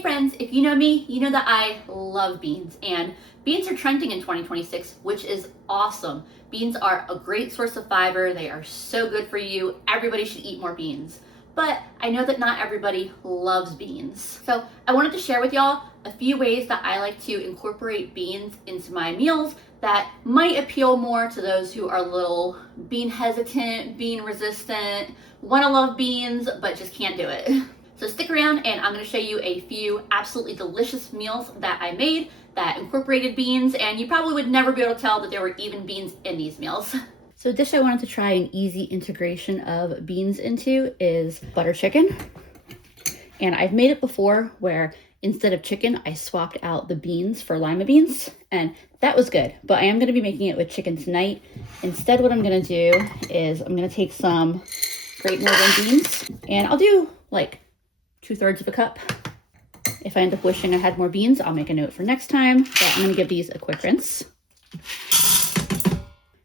Hey friends, if you know me, you know that I love beans, and beans are trending in 2026, which is awesome. Beans are a great source of fiber. They are so good for you. Everybody should eat more beans. But I know that not everybody loves beans. So I wanted to share with y'all a few ways that I like to incorporate beans into my meals that might appeal more to those who are a little bean hesitant, bean resistant, want to love beans, but just can't do it. So stick around and I'm going to show you a few absolutely delicious meals that I made that incorporated beans, and you probably would never be able to tell that there were even beans in these meals. So a dish I wanted to try an easy integration of beans into is butter chicken. And I've made it before where instead of chicken, I swapped out the beans for lima beans, and that was good. But I am going to be making it with chicken tonight. Instead, what I'm going to do is I'm going to take some Great Northern beans, and I'll do like 2/3 of a cup. If I end up wishing I had more beans, I'll make a note for next time, but I'm going to give these a quick rinse.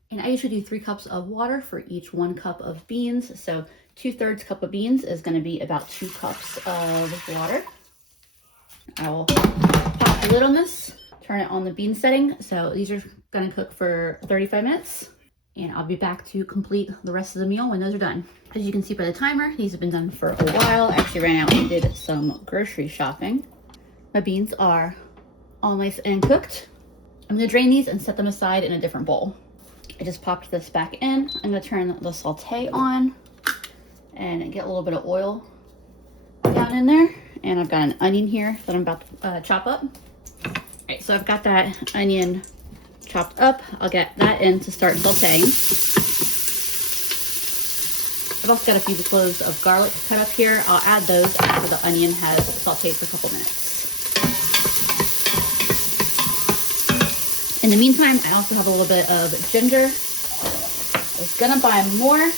And I usually do 3 cups of water for each 1 cup of beans. So 2/3 cup of beans is going to be about 2 cups of water. I will pop the lid on this, turn it on the bean setting. So these are going to cook for 35 minutes. And I'll be back to complete the rest of the meal when those are done. As you can see by the timer, these have been done for a while. I actually ran out and did some grocery shopping. My beans are all nice and cooked. I'm gonna drain these and set them aside in a different bowl. I just popped this back in. I'm gonna turn the saute on and get a little bit of oil down in there. And I've got an onion here that I'm about to chop up. All right, so I've got that onion chopped up. I'll get that in to start sauteing. I've also got a few cloves of garlic cut up here. I'll add those after the onion has sauteed for a couple minutes. In the meantime, I also have a little bit of ginger. I was gonna buy more,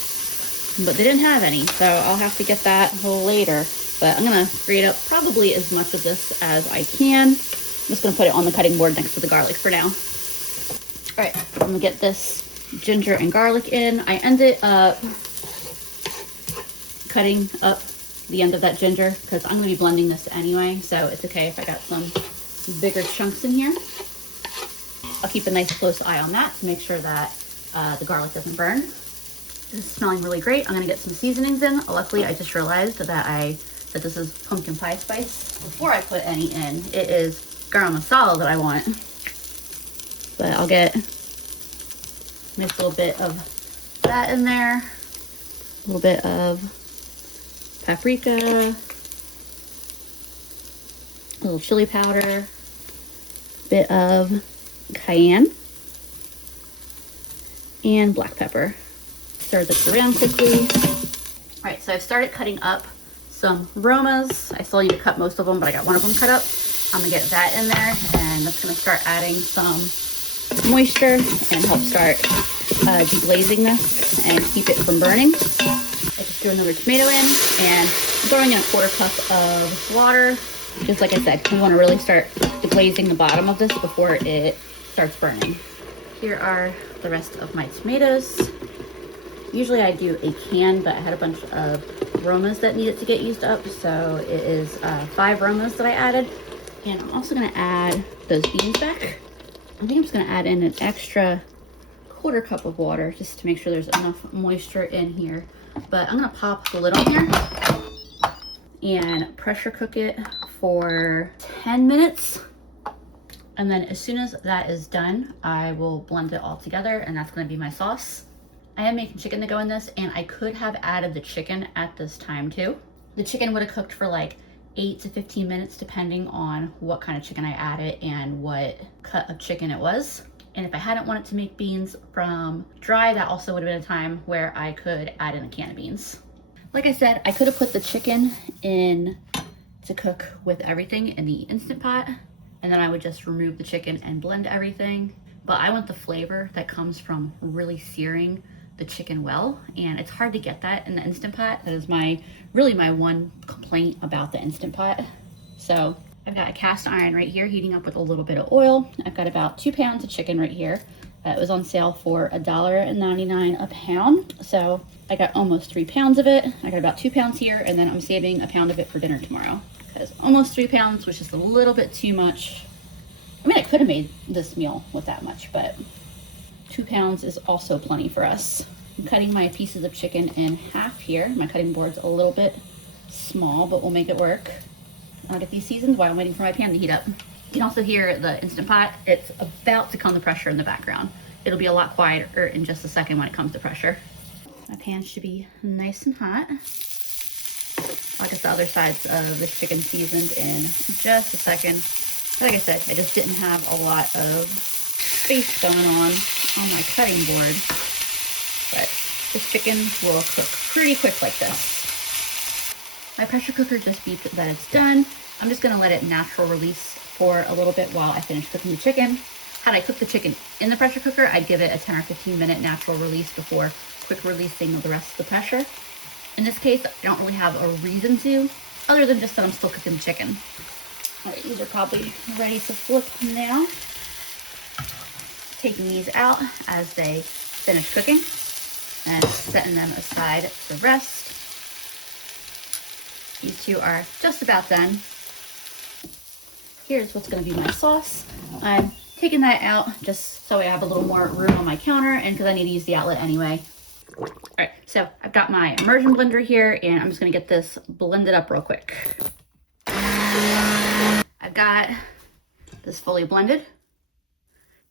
but they didn't have any, so I'll have to get that later. But I'm gonna grate up probably as much of this as I can. I'm just gonna put it on the cutting board next to the garlic for now. All right, I'm gonna get this ginger and garlic in. I ended up cutting up the end of that ginger because I'm gonna be blending this anyway, so it's okay if I got some bigger chunks in here. I'll keep a nice close eye on that to make sure that the garlic doesn't burn. This is smelling really great. I'm gonna get some seasonings in. Luckily, I just realized that this is pumpkin pie spice. Before I put any in, it is garam masala that I want. But I'll get a nice little bit of that in there. A little bit of paprika. A little chili powder. A bit of cayenne. And black pepper. Stir this around quickly. All right, so I've started cutting up some Aromas. I still need to cut most of them, but I got one of them cut up. I'm gonna get that in there, and that's gonna start adding some moisture and help start deglazing this and keep it from burning. I just threw another tomato in, and I'm throwing in a 1/4 cup of water. Just like I said, we want to really start deglazing the bottom of this before it starts burning. Here are the rest of my tomatoes. Usually I do a can, but I had a bunch of Aromas that needed to get used up, so it is 5 Aromas that I added. And I'm also going to add those beans back. I think I'm just going to add in an extra 1/4 cup of water just to make sure there's enough moisture in here. But I'm going to pop the lid on here and pressure cook it for 10 minutes. And then as soon as that is done, I will blend it all together, and that's going to be my sauce. I am making chicken to go in this, and I could have added the chicken at this time too. The chicken would have cooked for like 8 to 15 minutes depending on what kind of chicken I added and what cut of chicken it was. And if I hadn't wanted to make beans from dry, that also would have been a time where I could add in a can of beans. Like I said, I could have put the chicken in to cook with everything in the Instant Pot, and then I would just remove the chicken and blend everything. But I want the flavor that comes from really searing the chicken well, and it's hard to get that in the Instant Pot. That is really my one complaint about the Instant Pot. So I've got a cast iron right here heating up with a little bit of oil. I've got about 2 pounds of chicken right here. It was on sale for $1.99 a pound. So I got almost 3 pounds of it. I got about 2 pounds here, and then I'm saving a pound of it for dinner tomorrow. because almost 3 pounds was just a little bit too much. I mean, I could have made this meal with that much, but 2 pounds is also plenty for us. I'm cutting my pieces of chicken in half here. My cutting board's a little bit small, but we'll make it work. I'll get these seasoned while I'm waiting for my pan to heat up. You can also hear the Instant Pot. It's about to come to pressure in the background. It'll be a lot quieter in just a second when it comes to pressure. My pan should be nice and hot. I'll get the other sides of this chicken seasoned in just a second. Like I said, I just didn't have a lot of space going on my cutting board. But this chicken will cook pretty quick like this. My pressure cooker just beeped that it's done. I'm just gonna let it natural release for a little bit while I finish cooking the chicken. Had I cooked the chicken in the pressure cooker, I'd give it a 10 or 15 minute natural release before quick releasing the rest of the pressure. In this case, I don't really have a reason to, other than just that I'm still cooking the chicken. All right, these are probably ready to flip now. Taking these out as they finish cooking and setting them aside to rest. These two are just about done. Here's what's gonna be my sauce. I'm taking that out just so I have a little more room on my counter and because I need to use the outlet anyway. All right, so I've got my immersion blender here and I'm just gonna get this blended up real quick. I've got this fully blended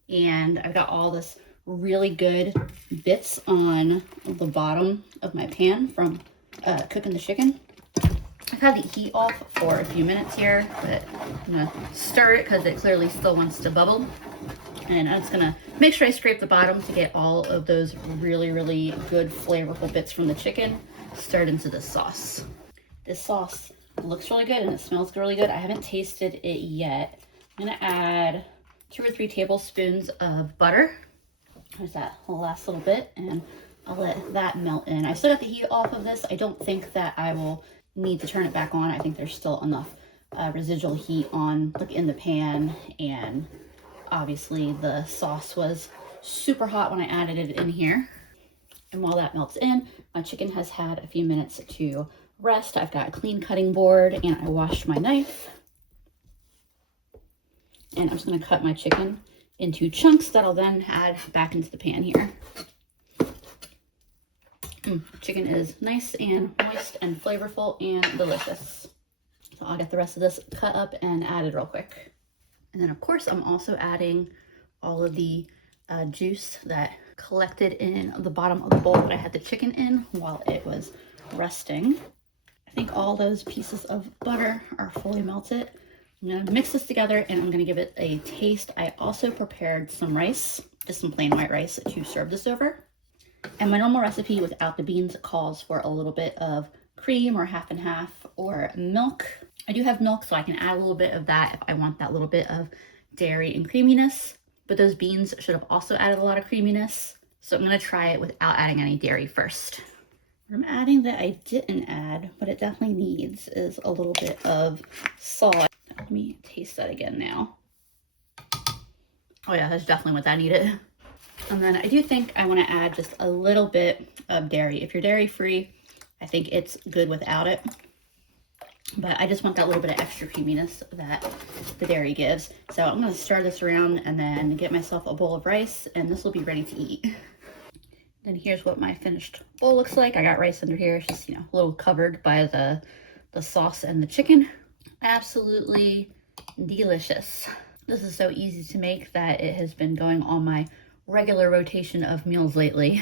and I've got all this really good bits on the bottom of my pan from cooking the chicken. I've had the heat off for a few minutes here, but I'm gonna stir it because it clearly still wants to bubble. And I'm just gonna make sure I scrape the bottom to get all of those really, really good flavorful bits from the chicken stirred into this sauce. This sauce looks really good and it smells really good. I haven't tasted it yet. I'm gonna add 2 or 3 tablespoons of butter. There's that last little bit and I'll let that melt in. I still got the heat off of this. I don't think that I will need to turn it back on. I think there's still enough residual heat on like in the pan, and obviously the sauce was super hot when I added it in here. And while that melts in, my chicken has had a few minutes to rest. I've got a clean cutting board and I washed my knife. And I'm just gonna cut my chicken into chunks that I'll then add back into the pan here. Chicken is nice and moist and flavorful and delicious. So I'll get the rest of this cut up and added real quick. And then of course I'm also adding all of the juice that collected in the bottom of the bowl that I had the chicken in while it was resting. I think all those pieces of butter are fully melted. I'm gonna mix this together and I'm gonna give it a taste. I also prepared some rice, just some plain white rice to serve this over. And my normal recipe without the beans calls for a little bit of cream or half and half or milk. I do have milk, so I can add a little bit of that if I want that little bit of dairy and creaminess. But those beans should have also added a lot of creaminess. So I'm gonna try it without adding any dairy first. What I'm adding that I didn't add, but it definitely needs, is a little bit of salt. Let me taste that again now. Oh yeah, that's definitely what that needed. And then I do think I want to add just a little bit of dairy. If you're dairy free, I think it's good without it. But I just want that little bit of extra creaminess that the dairy gives. So I'm going to stir this around and then get myself a bowl of rice, and this will be ready to eat. Then here's what my finished bowl looks like. I got rice under here. It's just, you know, a little covered by the sauce and the chicken. Absolutely delicious. This is so easy to make that it has been going on my regular rotation of meals lately,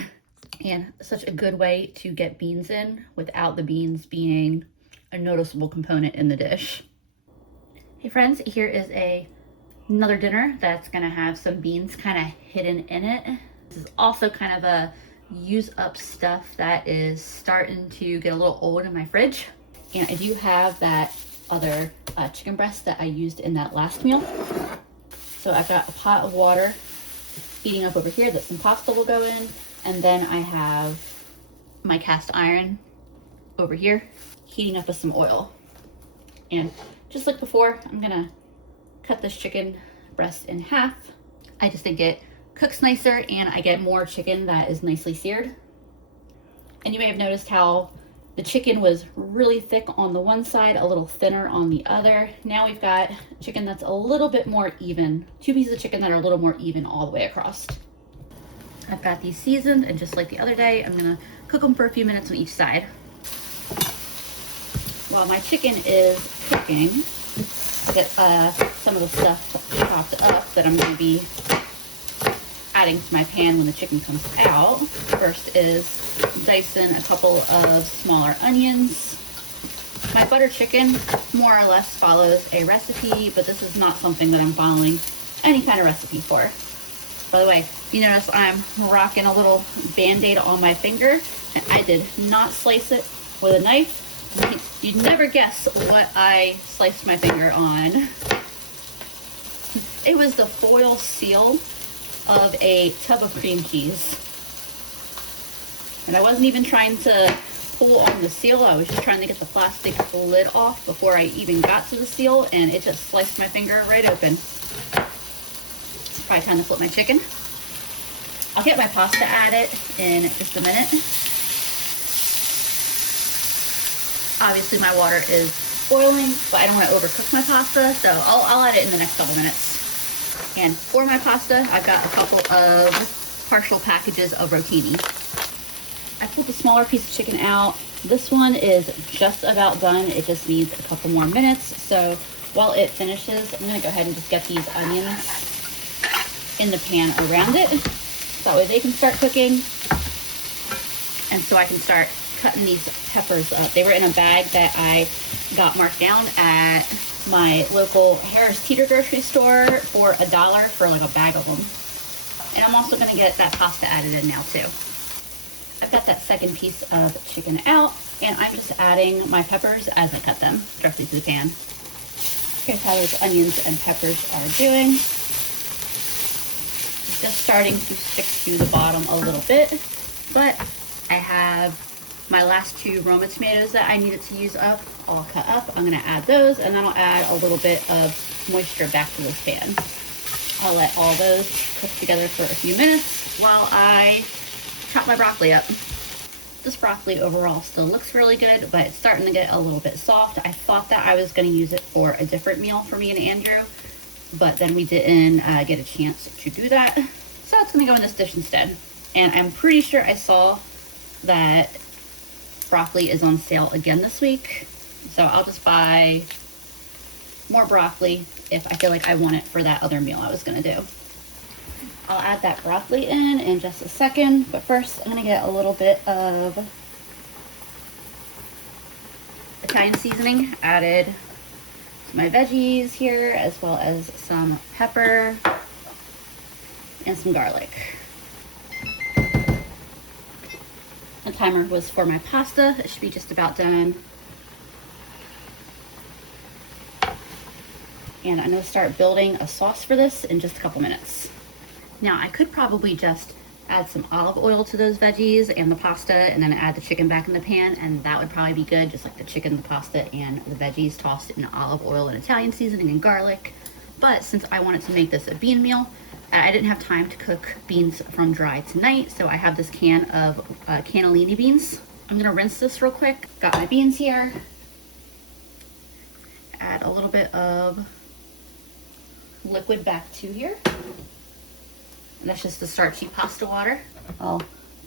and such a good way to get beans in without the beans being a noticeable component in the dish. Hey friends, here is another dinner that's gonna have some beans kind of hidden in it. This is also kind of a use up stuff that is starting to get a little old in my fridge, and I do have that other chicken breast that I used in that last meal. So I've got a pot of water heating up over here that some pasta will go in, and then I have my cast iron over here heating up with some oil. And just like before, I'm gonna cut this chicken breast in half. I just think it cooks nicer and I get more chicken that is nicely seared. And you may have noticed how The chicken was really thick on the one side, a little thinner on the other. Now we've got chicken that's a little bit more even. 2 pieces of chicken that are a little more even all the way across. I've got these seasoned, and just like the other day, I'm gonna cook them for a few minutes on each side. While my chicken is cooking, I get some of the stuff chopped up that I'm gonna be adding to my pan when the chicken comes out. First is dicing a couple of smaller onions. My butter chicken more or less follows a recipe, but this is not something that I'm following any kind of recipe for. By the way, you notice I'm rocking a little band-aid on my finger, and I did not slice it with a knife. You'd never guess what I sliced my finger on. It was the foil seal of a tub of cream cheese. And I wasn't even trying to pull on the seal, I was just trying to get the plastic lid off before I even got to the seal, and it just sliced my finger right open. Probably time to flip my chicken. I'll get my pasta added in just a minute. Obviously my water is boiling, but I don't want to overcook my pasta, so I'll add it in the next couple minutes. And for my pasta, I've got a couple of partial packages of rotini. I pulled the smaller piece of chicken out. This one is just about done. It just needs a couple more minutes. So while it finishes, I'm gonna go ahead and just get these onions in the pan around it. That way they can start cooking. And so I can start cutting these peppers up. They were in a bag that I got marked down at my local Harris Teeter grocery store for $1 for like a bag of them. And I'm also gonna get that pasta added in now too. I've got that second piece of chicken out, and I'm just adding my peppers as I cut them directly to the pan. Here's how those onions and peppers are doing. Just starting to stick to the bottom a little bit, but I have my last 2 Roma tomatoes that I needed to use up all cut up. I'm gonna add those, and then I'll add a little bit of moisture back to this pan. I'll let all those cook together for a few minutes while I chop my broccoli up. This broccoli overall still looks really good, but it's starting to get a little bit soft. I thought that I was gonna use it for a different meal for me and Andrew, but then we didn't get a chance to do that. So it's gonna go in this dish instead. And I'm pretty sure I saw that broccoli is on sale again this week. So I'll just buy more broccoli if I feel like I want it for that other meal I was gonna do. I'll add that broccoli in just a second, but first I'm gonna get a little bit of Italian seasoning added to my veggies here, as well as some pepper and some garlic. The timer was for my pasta. It should be just about done. And I'm gonna start building a sauce for this in just a couple minutes. Now I could probably just add some olive oil to those veggies and the pasta, and then add the chicken back in the pan, and that would probably be good, just like the chicken, the pasta, and the veggies tossed in olive oil and Italian seasoning and garlic. But since I wanted to make this a bean meal, I didn't have time to cook beans from dry tonight, so I have this can of cannellini beans. I'm gonna rinse this real quick. Got my beans here. Add a little bit of liquid back to here. And that's just the starchy pasta water. I'll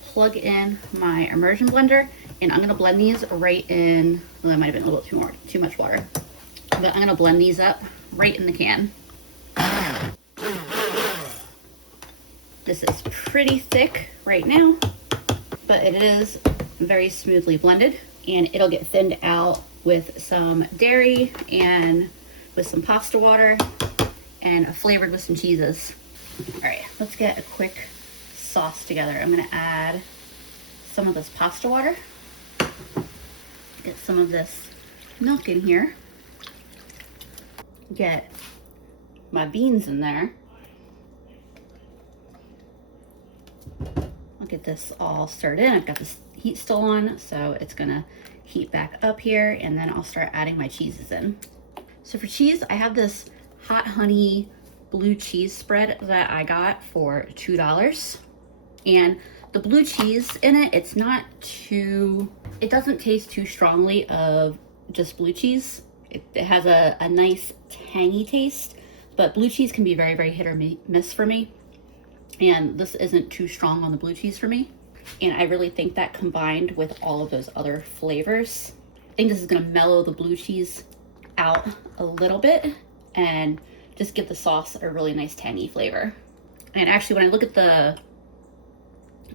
plug in my immersion blender, and I'm gonna blend these right in. Well, that might have been a little too much water, but I'm gonna blend these up right in the can. This is pretty thick right now, but it is very smoothly blended, and it'll get thinned out with some dairy and with some pasta water and flavored with some cheeses. All right, let's get a quick sauce together. I'm gonna add some of this pasta water, get some of this milk in here, get my beans in there. I'll get this all stirred in. I've got this heat still on, so it's gonna heat back up here, and then I'll start adding my cheeses in. So for cheese, I have this hot honey blue cheese spread that I got for $2. And the blue cheese in it, it's not too It doesn't taste too strongly of just blue cheese. It has a nice tangy taste, but blue cheese can be very, very hit or miss for me. And this isn't too strong on the blue cheese for me. And I really think that combined with all of those other flavors, I think this is gonna mellow the blue cheese out a little bit and just give the sauce a really nice tangy flavor. And actually, when I look at the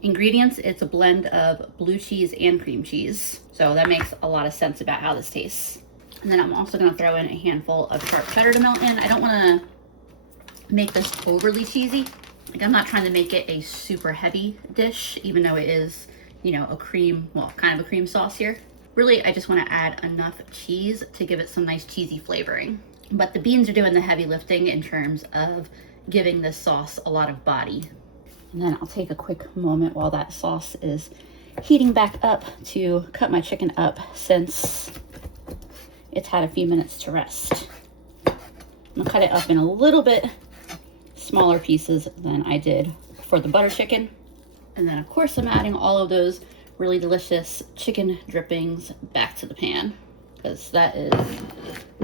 ingredients, it's a blend of blue cheese and cream cheese. So that makes a lot of sense about how this tastes. And then I'm also gonna throw in a handful of sharp cheddar to melt in. I don't wanna make this overly cheesy. Like, I'm not trying to make it a super heavy dish, even though it is, you know, a cream, well, kind of a cream sauce here. Really, I just wanna add enough cheese to give it some nice cheesy flavoring. But the beans are doing the heavy lifting in terms of giving this sauce a lot of body. And then I'll take a quick moment while that sauce is heating back up to cut my chicken up since it's had a few minutes to rest. I'm gonna cut it up in a little bit smaller pieces than I did for the butter chicken. And then of course I'm adding all of those really delicious chicken drippings back to the pan, because that is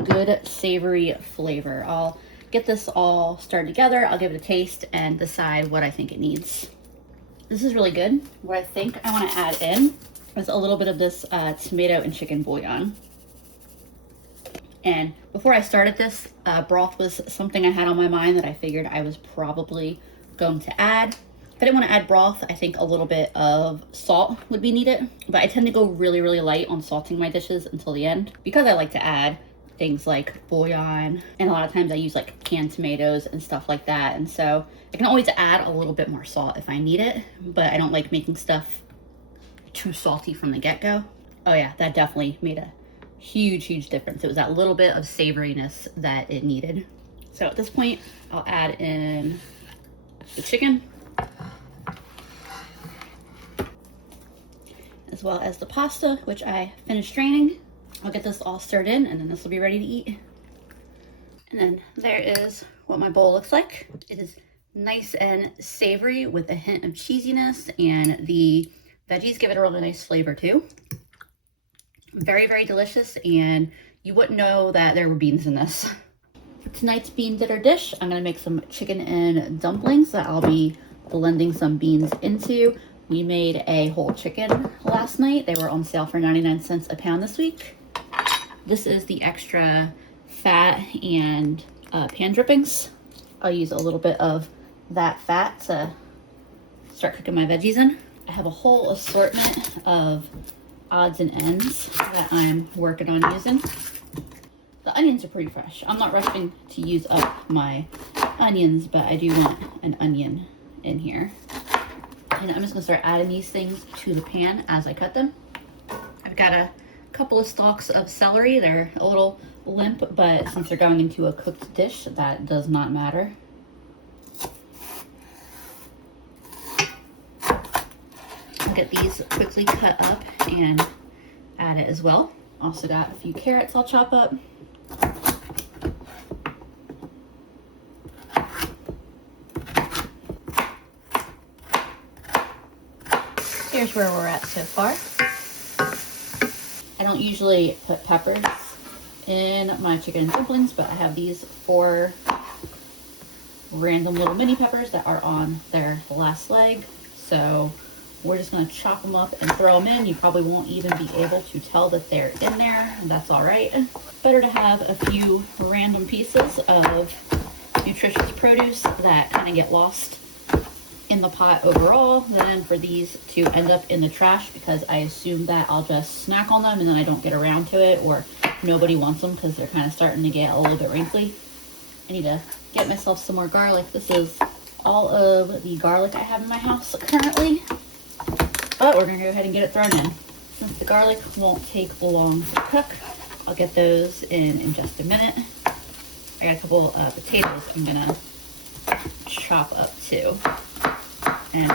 good savory flavor. I'll get this all stirred together, I'll give it a taste and decide what I think it needs. This is really good. What I think I want to add in is a little bit of this tomato and chicken bouillon. And before I started this, broth was something I had on my mind that I figured I was probably going to add. If I didn't want to add broth, I think a little bit of salt would be needed. But I tend to go really, really light on salting my dishes until the end, because I like to add things like bouillon, and a lot of times I use like canned tomatoes and stuff like that. And so I can always add a little bit more salt if I need it, but I don't like making stuff too salty from the get-go. Oh yeah, that definitely made a huge, huge difference. It was that little bit of savoriness that it needed. So at this point, I'll add in the chicken, as well as the pasta, which I finished straining. I'll get this all stirred in and then this will be ready to eat. And then there is what my bowl looks like. It is nice and savory with a hint of cheesiness, and the veggies give it a really nice flavor too. Very, very delicious, and you wouldn't know that there were beans in this. For tonight's bean dinner dish, I'm gonna make some chicken and dumplings that I'll be blending some beans into. We made a whole chicken last night. They were on sale for 99 cents a pound this week. This is the extra fat and pan drippings. I'll use a little bit of that fat to start cooking my veggies in. I have a whole assortment of odds and ends that I'm working on using. The onions are pretty fresh. I'm not rushing to use up my onions, but I do want an onion in here. And I'm just gonna start adding these things to the pan as I cut them. I've got a couple of stalks of celery. They're a little limp, but since they're going into a cooked dish, that does not matter. I'll get these quickly cut up and add it as well. Also got a few carrots I'll chop up. Here's where we're at so far. I don't usually put peppers in my chicken and dumplings, but I have these 4 random little mini peppers that are on their last leg. So we're just gonna chop them up and throw them in. You probably won't even be able to tell that they're in there, and that's all right. Better to have a few random pieces of nutritious produce that kind of get lost in the pot overall than for these to end up in the trash, because I assume that I'll just snack on them and then I don't get around to it, or nobody wants them because they're kind of starting to get a little bit wrinkly. I need to get myself some more garlic. This is all of the garlic I have in my house currently, but we're gonna go ahead and get it thrown in. Since the garlic won't take long to cook, I'll get those in just a minute. I got a couple of potatoes I'm gonna chop up too. And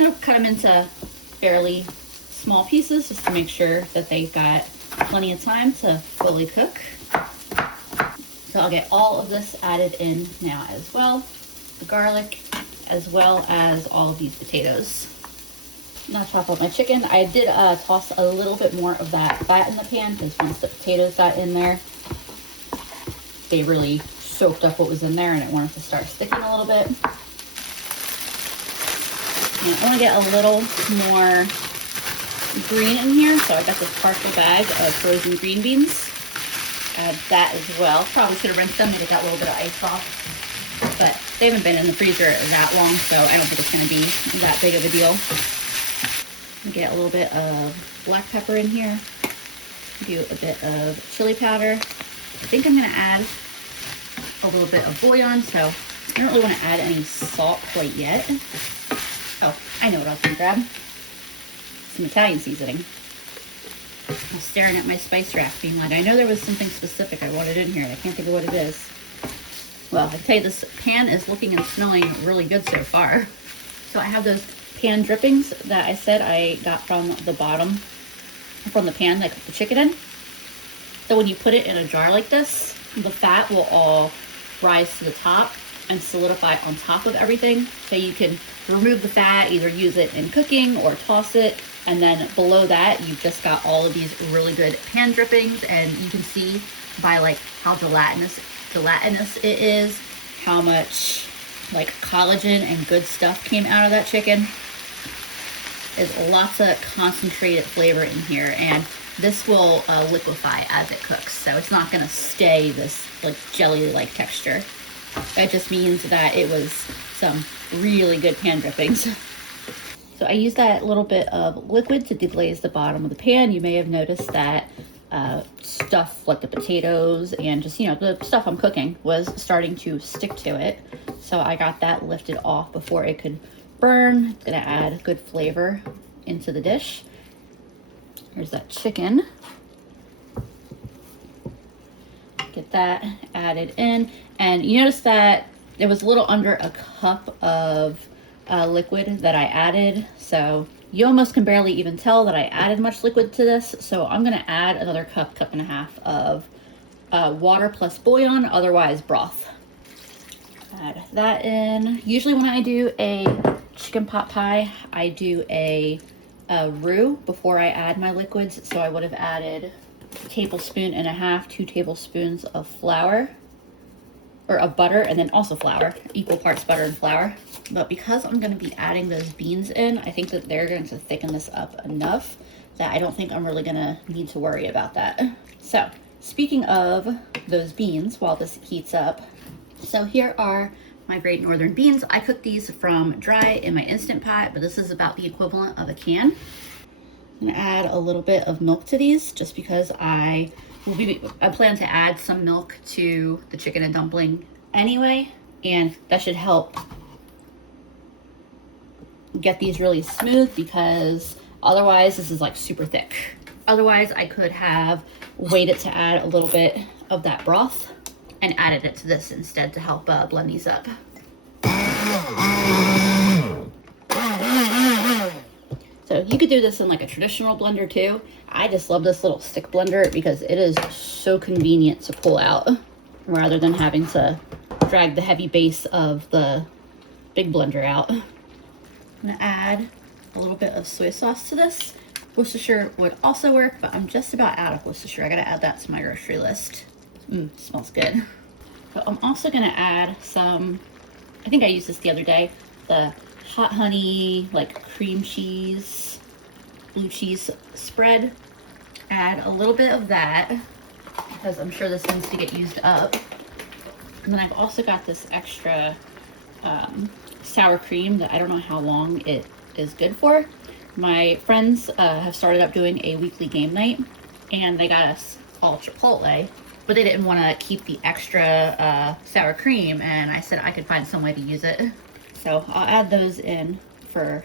I'll cut them into fairly small pieces just to make sure that they've got plenty of time to fully cook. So I'll get all of this added in now as well. The garlic, as well as all of these potatoes. Now chop up my chicken. I did toss a little bit more of that fat in the pan because once the potatoes got in there, they really soaked up what was in there and it wanted to start sticking a little bit. And I want to get a little more green in here, so I got this partial bag of frozen green beans. Add that as well. Probably should have rinsed them, maybe got a little bit of ice off. But they haven't been in the freezer that long, so I don't think it's going to be that big of a deal. Get a little bit of black pepper in here. Do a bit of chili powder. I think I'm going to add a little bit of bouillon, so I don't really want to add any salt quite yet. Oh, I know what I was going to grab. Some Italian seasoning. I'm staring at my spice rack being like, I know there was something specific I wanted in here and I can't think of what it is. Well, I tell you, this pan is looking and smelling really good so far. So I have those pan drippings that I said I got from the bottom, from the pan that I cooked the chicken in. So when you put it in a jar like this, the fat will all rise to the top and solidify on top of everything. So you can remove the fat, either use it in cooking or toss it. And then below that, you've just got all of these really good pan drippings. And you can see by like how gelatinous it is, how much like collagen and good stuff came out of that chicken. There's lots of concentrated flavor in here, and this will liquefy as it cooks. So it's not gonna stay this like jelly-like texture. That just means that it was some really good pan drippings. So I used that little bit of liquid to deglaze the bottom of the pan. You may have noticed that stuff like the potatoes and just, you know, the stuff I'm cooking was starting to stick to it. So I got that lifted off before it could burn. It's gonna add good flavor into the dish. Here's that chicken. Get that added in. And you notice that there was a little under a cup of liquid that I added. So you almost can barely even tell that I added much liquid to this. So I'm gonna add another cup and a half of water plus bouillon, otherwise broth. Add that in. Usually when I do a chicken pot pie, I do a roux before I add my liquids. So I would have added a tablespoon and a half, 2 tablespoons of flour, or of butter, and then also flour, equal parts butter and flour. But because I'm gonna be adding those beans in, I think that they're going to thicken this up enough that I don't think I'm really gonna need to worry about that. So speaking of those beans, while this heats up, so here are my Great Northern beans. I cooked these from dry in my Instant Pot, but this is about the equivalent of a can. I'm gonna add a little bit of milk to these just because I plan to add some milk to the chicken and dumpling anyway, and that should help get these really smooth, because otherwise this is like super thick. Otherwise I could have waited to add a little bit of that broth and added it to this instead to help blend these up. So you could do this in like a traditional blender too. I just love this little stick blender because it is so convenient to pull out rather than having to drag the heavy base of the big blender out. I'm gonna add a little bit of soy sauce to this. Worcestershire would also work, but I'm just about out of Worcestershire. I gotta add that to my grocery list. Smells good. So I'm also gonna add some, I think I used this the other day, the hot honey, like cream cheese, blue cheese spread. Add a little bit of that because I'm sure this needs to get used up. And then I've also got this extra sour cream that I don't know how long it is good for. My friends have started up doing a weekly game night, and they got us all Chipotle, but they didn't want to keep the extra sour cream, and I said I could find some way to use it. So I'll add those in for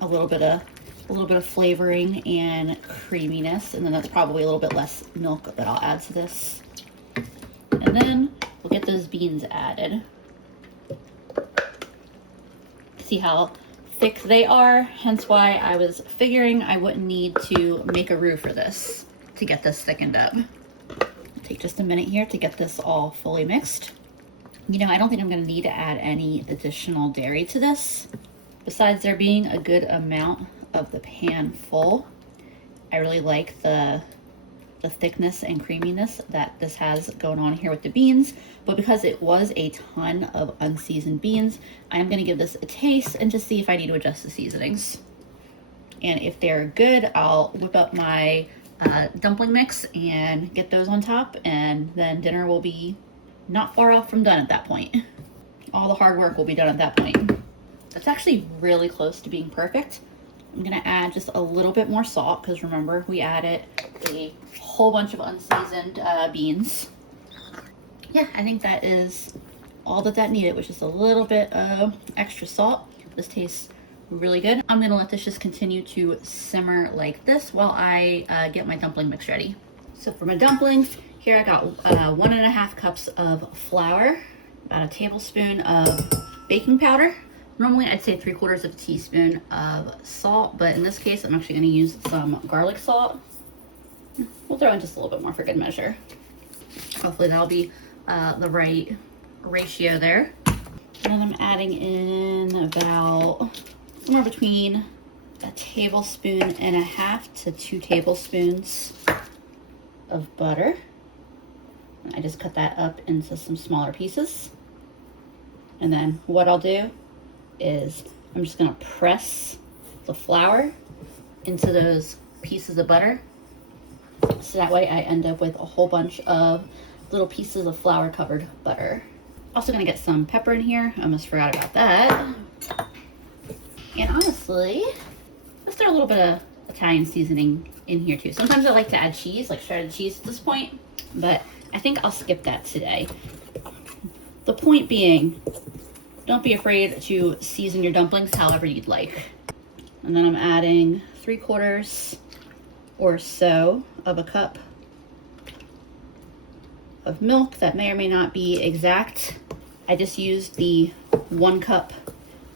a little bit of flavoring and creaminess, and then that's probably a little bit less milk that I'll add to this. And then we'll get those beans added. See how thick they are, hence why I was figuring I wouldn't need to make a roux for this to get this thickened up. Take just a minute here to get this all fully mixed. You know, I don't think I'm going to need to add any additional dairy to this, Besides there being a good amount of the pan full, I really like the thickness and creaminess that this has going on here with the beans. But because it was a ton of unseasoned beans, I'm gonna give this a taste and just see if I need to adjust the seasonings. And if they're good, I'll whip up my dumpling mix and get those on top, and then dinner will be not far off from done at that point. All the hard work will be done at that point. That's actually really close to being perfect. I'm gonna add just a little bit more salt because remember we added a whole bunch of unseasoned beans. Yeah, I think that is all that needed, which is a little bit of extra salt. This tastes really good. I'm gonna let this just continue to simmer like this while I get my dumpling mix ready. So for my dumplings, here I got 1.5 cups of flour, about a tablespoon of baking powder. Normally I'd say 3/4 teaspoon of salt, but in this case I'm actually gonna use some garlic salt. We'll throw in just a little bit more for good measure. Hopefully that'll be the right ratio there. And I'm adding in about somewhere between 1.5 tablespoons to 2 tablespoons of butter. And I just cut that up into some smaller pieces. And then what I'll do is I'm just gonna press the flour into those pieces of butter. So that way I end up with a whole bunch of little pieces of flour covered butter. Also gonna get some pepper in here. I almost forgot about that. And honestly, let's throw a little bit of Italian seasoning in here too. Sometimes I like to add cheese, like shredded cheese at this point, but I think I'll skip that today. The point being, don't be afraid to season your dumplings however you'd like. And then I'm adding 3/4 or so of a cup of milk. That may or may not be exact. I just used the 1 cup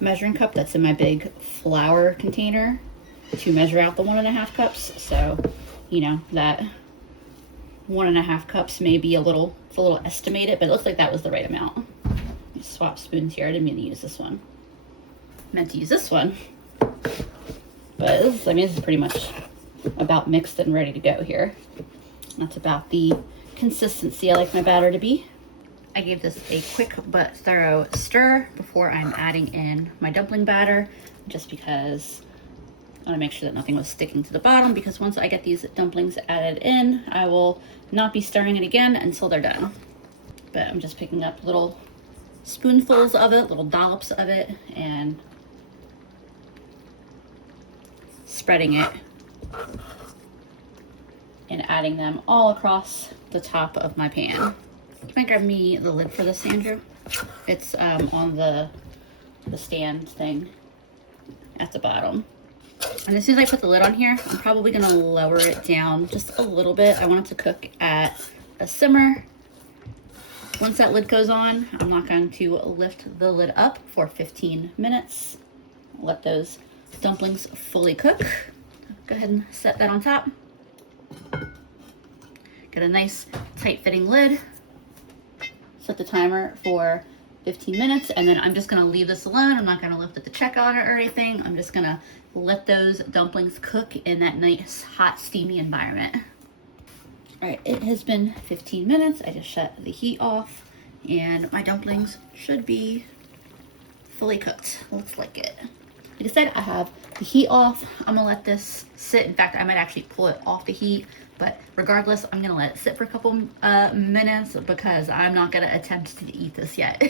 measuring cup that's in my big flour container to measure out the 1.5 cups. So, you know, that 1.5 cups may be it's a little estimated, but it looks like that was the right amount. Swap spoons here. I didn't mean to use this one. Meant to use this one. But this is pretty much about mixed and ready to go here. That's about the consistency I like my batter to be. I gave this a quick but thorough stir before I'm adding in my dumpling batter, just because I want to make sure that nothing was sticking to the bottom, because once I get these dumplings added in, I will not be stirring it again until they're done. But I'm just picking up little spoonfuls of it, little dollops of it, and spreading it and adding them all across the top of my pan. You might grab me the lid for this, Andrew. It's on the stand thing at the bottom. And as soon as I put the lid on here, I'm probably gonna lower it down just a little bit. I want it to cook at a simmer. Once that lid goes on, I'm not going to lift the lid up for 15 minutes. Let those dumplings fully cook. Go ahead and set that on top. Get a nice tight fitting lid. Set the timer for 15 minutes, and then I'm just gonna leave this alone. I'm not gonna lift it to check on it or anything. I'm just gonna let those dumplings cook in that nice, hot, steamy environment. All right, it has been 15 minutes. I just shut the heat off, and my dumplings should be fully cooked. Looks like it. Like I said, I have the heat off. I'm gonna let this sit. In fact, I might actually pull it off the heat, but regardless, I'm gonna let it sit for a couple minutes because I'm not gonna attempt to eat this yet.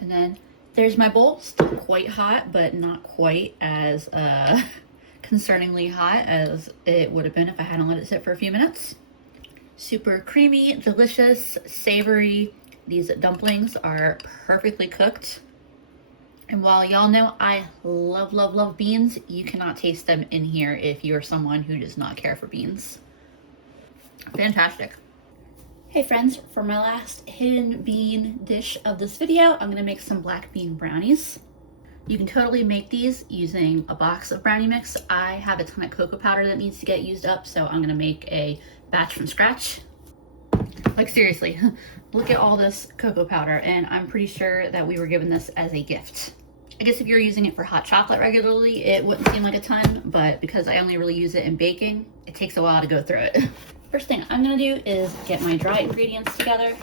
And then there's my bowl. Still quite hot, but not quite as concerningly hot as it would have been if I hadn't let it sit for a few minutes. Super creamy, delicious, savory. These dumplings are perfectly cooked. And while y'all know I love, love, love beans, you cannot taste them in here if you're someone who does not care for beans. Fantastic. Hey friends, for my last hidden bean dish of this video, I'm gonna make some black bean brownies. You can totally make these using a box of brownie mix. I have a ton of cocoa powder that needs to get used up, so I'm gonna make a batch from scratch. Like seriously, look at all this cocoa powder, and I'm pretty sure that we were given this as a gift. I guess if you're using it for hot chocolate regularly, it wouldn't seem like a ton, but because I only really use it in baking, it takes a while to go through it. First thing I'm gonna do is get my dry ingredients together.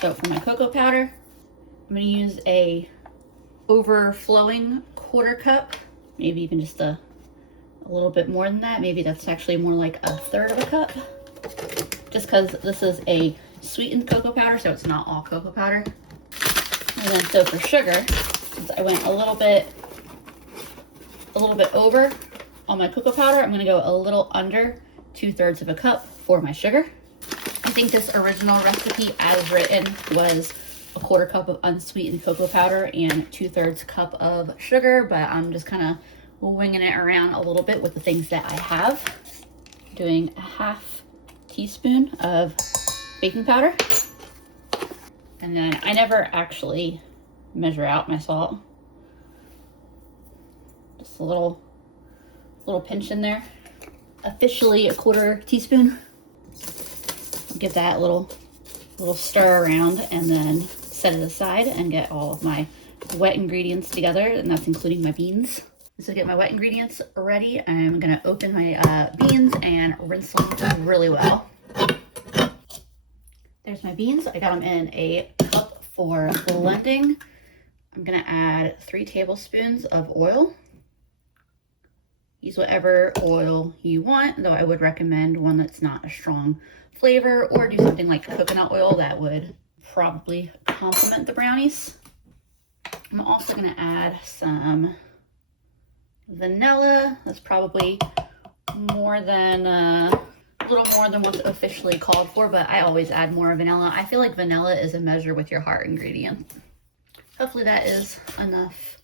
So for my cocoa powder, I'm gonna use a overflowing 1/4 cup, maybe even just a little bit more than that. Maybe that's actually more like 1/3 of a cup, just because this is a sweetened cocoa powder, so it's not all cocoa powder. And then so for sugar, since I went a little bit over on my cocoa powder, I'm gonna go a little under 2/3 of a cup for my sugar. I think this original recipe as written was a 1/4 cup of unsweetened cocoa powder and 2/3 cup of sugar, but I'm just kind of winging it around a little bit with the things that I have. Doing a 1/2 teaspoon of baking powder. And then I never actually measure out my salt. Just a little pinch in there. Officially a 1/4 teaspoon. Give that a little stir around and then set it aside and get all of my wet ingredients together, and that's including my beans. So to get my wet ingredients ready, I'm gonna open my beans and rinse them really well. There's my beans. I got them in a cup for blending. I'm gonna add 3 tablespoons of oil. Use whatever oil you want, though I would recommend one that's not a strong flavor, or do something like coconut oil. That would probably complement the brownies. I'm also gonna add some vanilla. That's probably more than a little more than what's officially called for, but I always add more vanilla. I feel like vanilla is a measure with your heart ingredient. Hopefully that is enough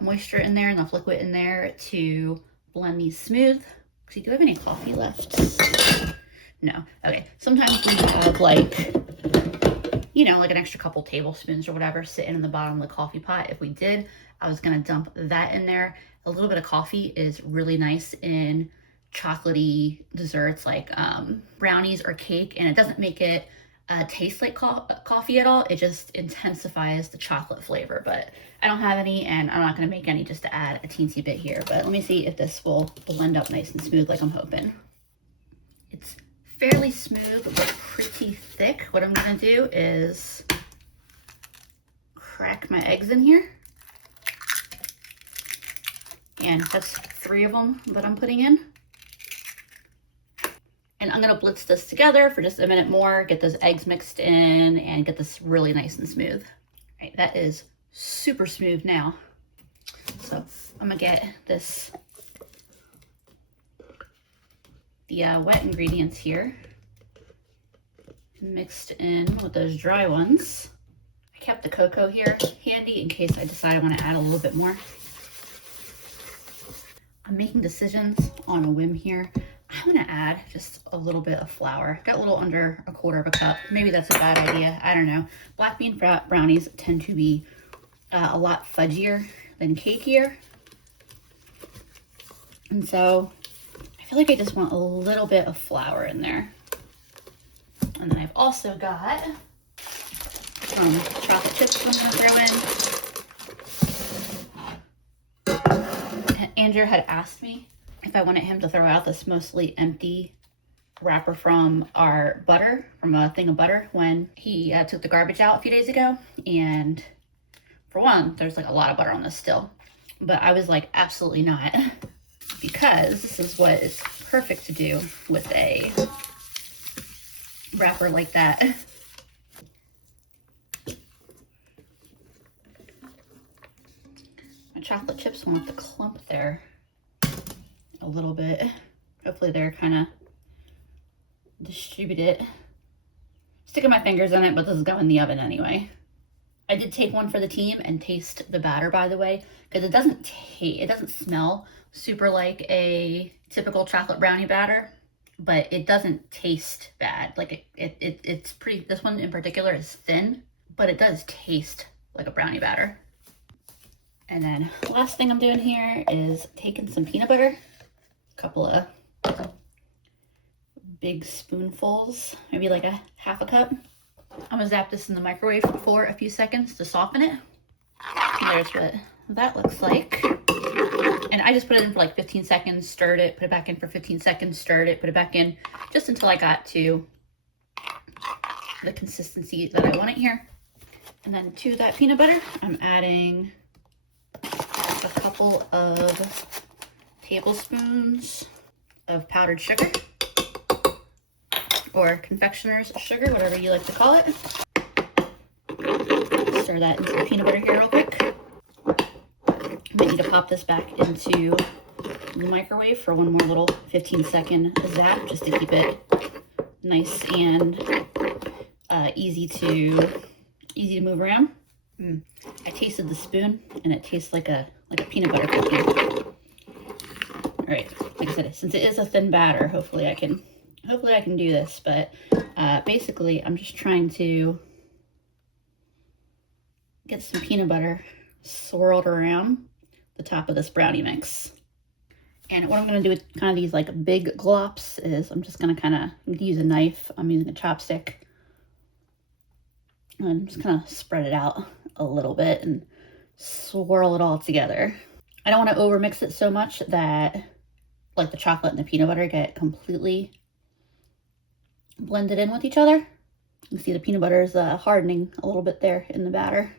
moisture in there, enough liquid in there to blend these smooth. See, do I have any coffee left? No. Okay. Sometimes we have like, you know, like an extra couple tablespoons or whatever sitting in the bottom of the coffee pot. If we did, I was gonna dump that in there. A little bit of coffee is really nice in chocolatey desserts like brownies or cake, and it doesn't make it taste like coffee at all. It just intensifies the chocolate flavor, but I don't have any, and I'm not gonna make any just to add a teensy bit here. But let me see if this will blend up nice and smooth like I'm hoping. It's fairly smooth, but pretty thick. What I'm gonna do is crack my eggs in here. And that's 3 of them that I'm putting in. And I'm gonna blitz this together for just a minute more, get those eggs mixed in, and get this really nice and smooth. All right, that is super smooth now. So I'm gonna get this, the wet ingredients here mixed in with those dry ones. I kept the cocoa here handy in case I decide I want to add a little bit more. I'm making decisions on a whim here. I'm gonna add just a little bit of flour. Got a little under 1/4 of a cup. Maybe that's a bad idea, I don't know. Black bean brownies tend to be a lot fudgier than cakier. And so I feel like I just want a little bit of flour in there. And then I've also got some chocolate chips I'm gonna throw in. Andrew had asked me if I wanted him to throw out this mostly empty wrapper from our butter, from a thing of butter, when he took the garbage out a few days ago. And for one, there's like a lot of butter on this still. But I was like, absolutely not. Because this is what is perfect to do with a wrapper like that. My chocolate chips want to clump there a little bit. Hopefully they're kind of distributed. Sticking my fingers in it, but this is going in the oven anyway. I did take one for the team and taste the batter, by the way, because it doesn't smell super like a typical chocolate brownie batter, but it doesn't taste bad. Like it's pretty, this one in particular is thin, but it does taste like a brownie batter. And then last thing I'm doing here is taking some peanut butter, a couple of big spoonfuls, maybe like a 1/2 cup. I'm gonna zap this in the microwave for a few seconds to soften it. There's what that looks like. And I just put it in for like 15 seconds, stirred it, put it back in for 15 seconds, stirred it, put it back in, just until I got to the consistency that I want it here. And then to that peanut butter, I'm adding a couple of tablespoons of powdered sugar, or confectioner's sugar, whatever you like to call it. Stir that into the peanut butter here real quick. I need to pop this back into the microwave for one more little 15-second zap, just to keep it nice and easy to move around. I tasted the spoon, and it tastes like a peanut butter cookie. All right, like I said, since it is a thin batter, hopefully I can do this. But basically, I'm just trying to get some peanut butter swirled around the top of this brownie mix. And what I'm going to do with kind of these like big glops is I'm just going to kind of use a knife. I'm using a chopstick. And just kind of spread it out a little bit and swirl it all together. I don't want to over mix it so much that like the chocolate and the peanut butter get completely blended in with each other. You can see the peanut butter is hardening a little bit there in the batter.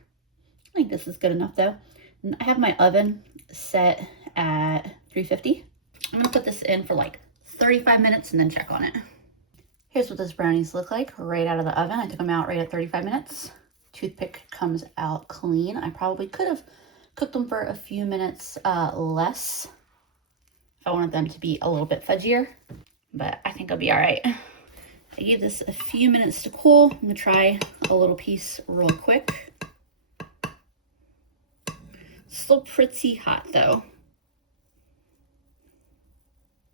I think this is good enough though. And I have my oven set at 350. I'm gonna put this in for like 35 minutes and then check on it. Here's what those brownies look like right out of the oven. I took them out right at 35 minutes. Toothpick comes out clean. I probably could have cooked them for a few minutes less if I wanted them to be a little bit fudgier, but I think I'll be all right. I gave this a few minutes to cool. I'm gonna try a little piece real quick. Still pretty hot though,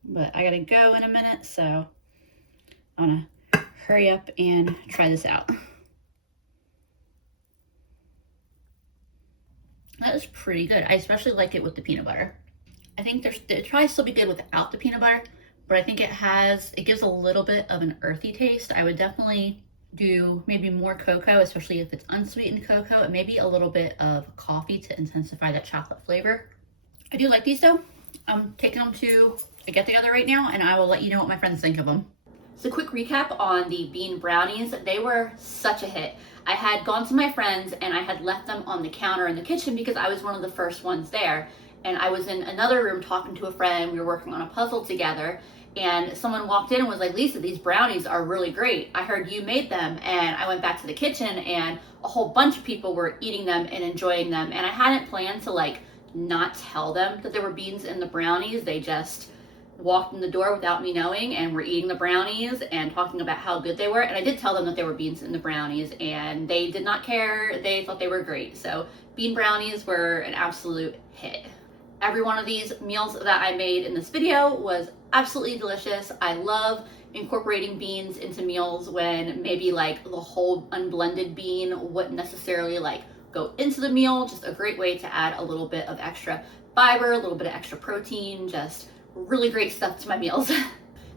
but I gotta go in a minute, so I'm gonna hurry up and try this out. That is pretty good. I especially like it with the peanut butter. I think it'd probably still be good without the peanut butter, but I think it gives a little bit of an earthy taste. I would definitely do maybe more cocoa, especially if it's unsweetened cocoa, and maybe a little bit of coffee to intensify that chocolate flavor. I do like these though. I'm taking them to a get-together right now, and I will let you know what my friends think of them. So quick recap on the bean brownies. They were such a hit. I had gone to my friends and I had left them on the counter in the kitchen because I was one of the first ones there. And I was in another room talking to a friend. We were working on a puzzle together, and someone walked in and was like, "Lisa, these brownies are really great. I heard you made them." And I went back to the kitchen and a whole bunch of people were eating them and enjoying them. And I hadn't planned to like not tell them that there were beans in the brownies. They just walked in the door without me knowing and were eating the brownies and talking about how good they were. And I did tell them that there were beans in the brownies, and they did not care. They thought they were great. So bean brownies were an absolute hit. Every one of these meals that I made in this video was absolutely delicious. I love incorporating beans into meals when maybe like the whole unblended bean wouldn't necessarily like go into the meal. Just a great way to add a little bit of extra fiber, a little bit of extra protein, just really great stuff to my meals.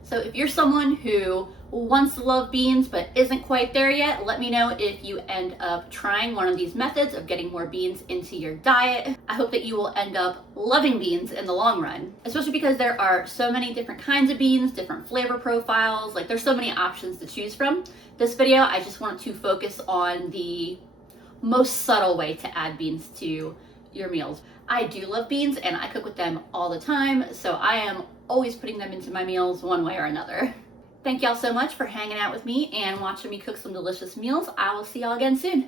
So if you're someone who wants to love beans but isn't quite there yet, let me know if you end up trying one of these methods of getting more beans into your diet. I hope that you will end up loving beans in the long run, especially because there are so many different kinds of beans, different flavor profiles, like there's so many options to choose from. This video, I just want to focus on the most subtle way to add beans to your meals. I do love beans and I cook with them all the time, so I am always putting them into my meals one way or another. Thank y'all so much for hanging out with me and watching me cook some delicious meals. I will see y'all again soon.